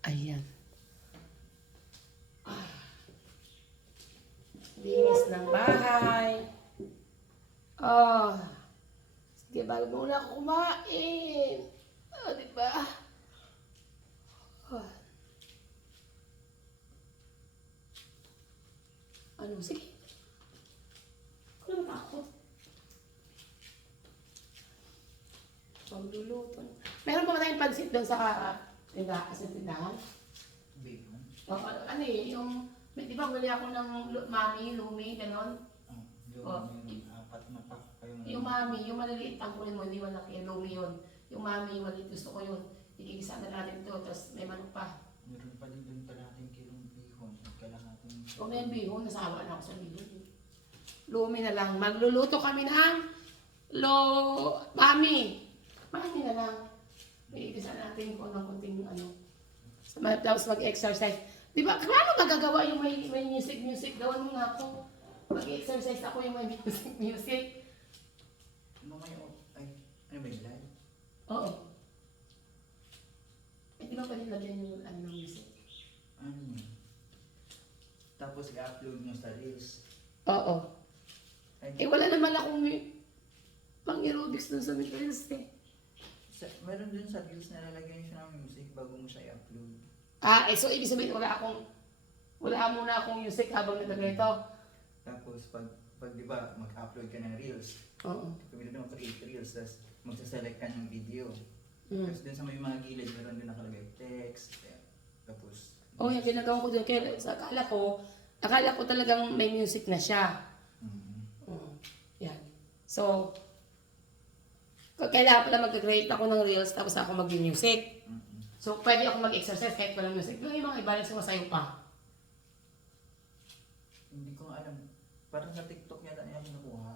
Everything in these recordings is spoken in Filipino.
Ayan. Linis ng bahay. Oh. Sige, bago muna ako kumain. Oh, diba? Oh. Ano? Sige. Ako lang takot. Magluluto. Meron ba tayong pansit doon sa tindahan? Big one. O, ano eh, yung, di ba muli ako ng mami, lumi, ganon? Yung Oh. apat na pack kayong... Yung mami, yung maliliit ang kunin mo, hindi malaki, yung lumi yun. Yung mami, yung maliit, gusto ko yun. Ikikisa na natin to, tapos may manok pa. Meron pa din doon kalahating kilong bihon. Kalahating... Kung may bihon, nasawa na ako sa bihon. Lumi na lang. Magluluto kami ng mami. Mami na lang. Ikikisa natin kung anong kunting ano. Tapos mag-exercise. Di ba, paano magagawa yung may music? Gawan mo nga ako. Mag-exercise ako yung may music. Mamaya, ay, ano ba yung live? Oo. Eh, di ba pwede lagyan yung ano ng music? Ano yun? Tapos i-upload nyo sa Reels. Oo. Ay, Eh, wala naman akong pang-aerobics dun sa Reels eh. meron dun sa Reels na lalagyan nyo siya ng music bago mo siya i-upload. Eh, so ibig sabihin wala muna akong music habang nagagayto. Tapos pag di ba, mag-upload ka ng Reels. Oo. Pumili mo create Reels, tapos magsaselect ka ng video. Mm. Tapos dun sa may mga gilid, meron din nakalagay text. Tapos... Oh, yung ginagawa ko doon. Kaya akala ko talagang may music na siya. Yan. So, kailangan pala mag-create ako ng reels tapos ako mag-music. So, pwede ako mag-exercise kahit walang music. Yung mga iba, sumasayo pa. Hindi ko alam. Parang sa TikTok yata niya kinukuha.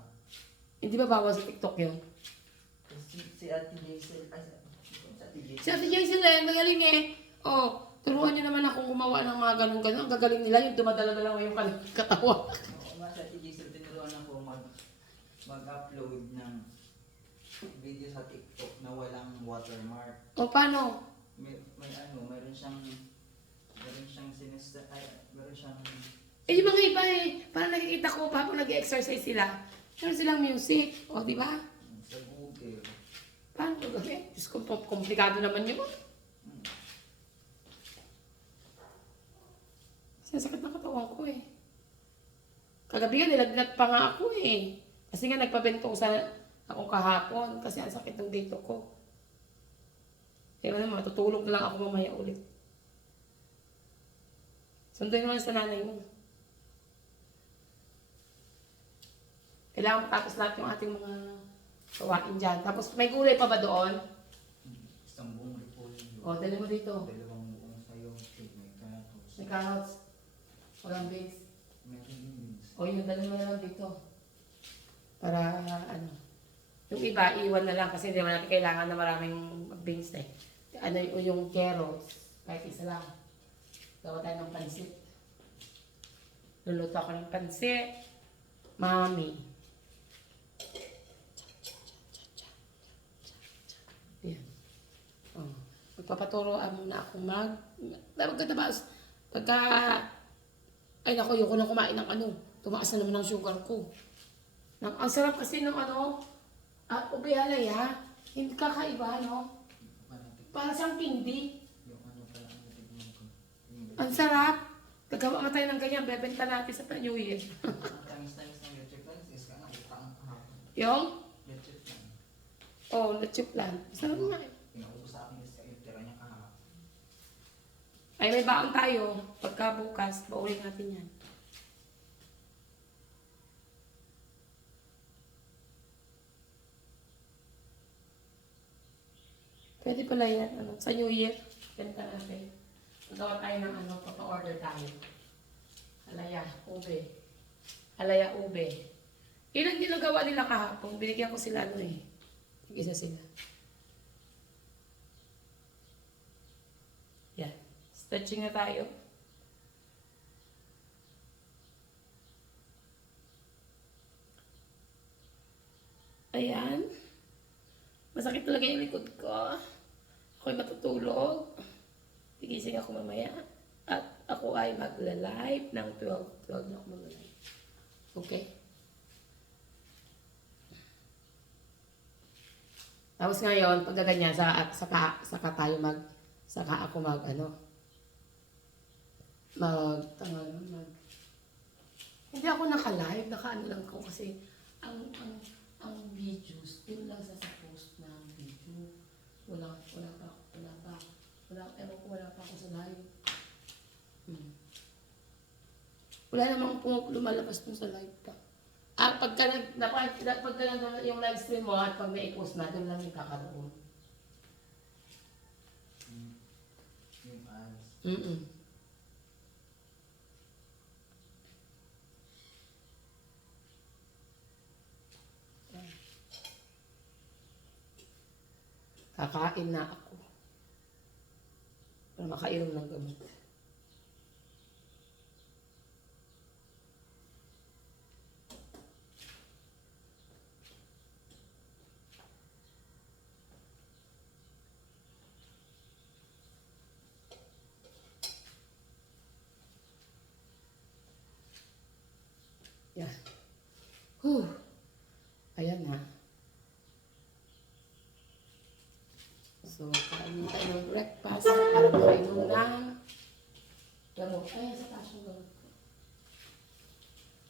Hindi ba bawal sa TikTok yun? Si Ate Jaisel, Si Ate Jaisel eh, magaling eh. Oh, turuan niyo naman akong gumawa ng mga ganun-ganun. Ang gagaling nila yung dumadala-dala yung katawan. Oo nga, si Ate Jaisel, tinuruan ako mag-upload ng video sa TikTok na walang watermark. O, paano? Meron siyang meron siyang... Eh, yung mga iba eh, parang nakikita ko habang nag-exercise sila, meron silang music. O, di ba? Sa Google. Paano ko gawin? Diyos ko, komplikado naman yun. Sinasakit ng katawan ko eh. Kagabi nga, nilagnat pa nga ako eh. Kasi nga nagpabento ko sa akong kahapon kasi ang sakit ng dito ko. Kaya naman, matutulog na lang ako mamaya ulit. Sunduin naman sa nanay mo. Kailangan matapos lahat yung ating mga kawain dyan. Tapos may gulay pa ba doon? Isang buong repolyo. O, dali mo dito. Dalawang buong sayo. May carrots. May carrots. Walang beans. Meron din beans. O, yun, dali mo na lang dito. Para, ano. Yung iba, iwan na lang kasi hindi naman natin kailangan na maraming beans eh. Ano yung carrots, kahit isa lang. Gawa tayo ng pansit. Luluto ako ng pansit. Mami. Yan. Oh. Magpapaturoan muna ako pagka, ay naku, ayoko na kumain ng ano. Tumaas na naman ang sugar ko. Ang sarap kasi ng ano, ube halaya. Hindi kakaiba, no? Para siyang hindi. Yung ano pala ang natignan ko. Ang sarap. Gagawa mo tayo ng ganyan, bebenta natin sa New Year. Tamis-tamis ng leche flan is ka nakita ang kahapon. Yung? Leche flan. Oh, leche plan. Sarap nga eh. Pinaupo sa akin is yung tira niya kahapon. Ay, may baon tayo. Pagka bukas, baunin natin yan. Pwede pala yan, ano, sa New Year. Benta natin. Magawa tayo ng ano, papa-order tayo. Halaya, ube. Halaya, ube. Yun ang ginagawa nila kahapon. Binigyan ko sila ano eh. Isa sila. Yan. Stretching na tayo. Ayan. Masakit talaga yung likod ko. Ako'y matutulog. Tigil Gigising ako mamaya. At ako ay magla-live ng 12. 12 na ako magla-live. Okay? Tapos ngayon, pag ganyan, saka tayo saka ako hindi ako naka-live, naka-ano lang ko kasi ang videos, yun lang sa post ng video. Wala pa ako sa live. Wala namang lumalabas dun sa live pa. Pagka yung live stream mo at pag na-i-post na, dun lang yung kakaroon. Yung ads. Kakain na ako. Para makainom ng gamot. Yan. Ayan na. So, kain tayo ng breakfast para makainom ng gamot. Ayan, sa taas yung gamot ko.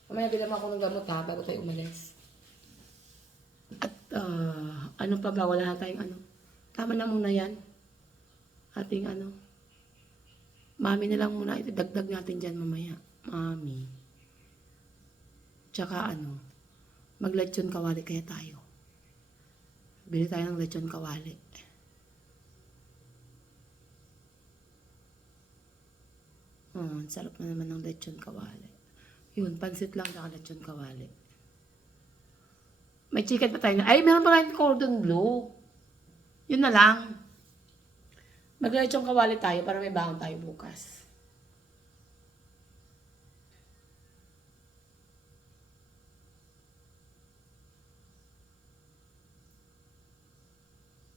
Mamaya bilang ako ng gamot ha, bago tayo umalis. At ano pa ba? Wala na tayong ano. Tama na muna yan. Ating ano. Mami na lang muna. Idagdag natin dyan mamaya. Mami. Tsaka ano. Mag-lechon kawali kaya tayo. Bili tayo ng lechon kawali. Sarap na naman ng lechon kawali. Yun, pansit lang saka lechon kawali. May chicken pa tayo. Ay, meron pa tayong cordon bleu. Yun na lang. Mag-lechon kawali tayo para may baon tayo bukas.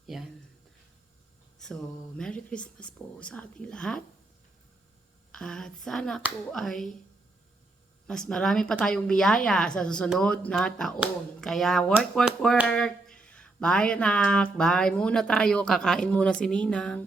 Yan. So, Merry Christmas po sa ating lahat. At sana po ay mas marami pa tayong biyaya sa susunod na taon. Kaya work. Bye anak. Bye muna tayo. Kakain muna si Ninang.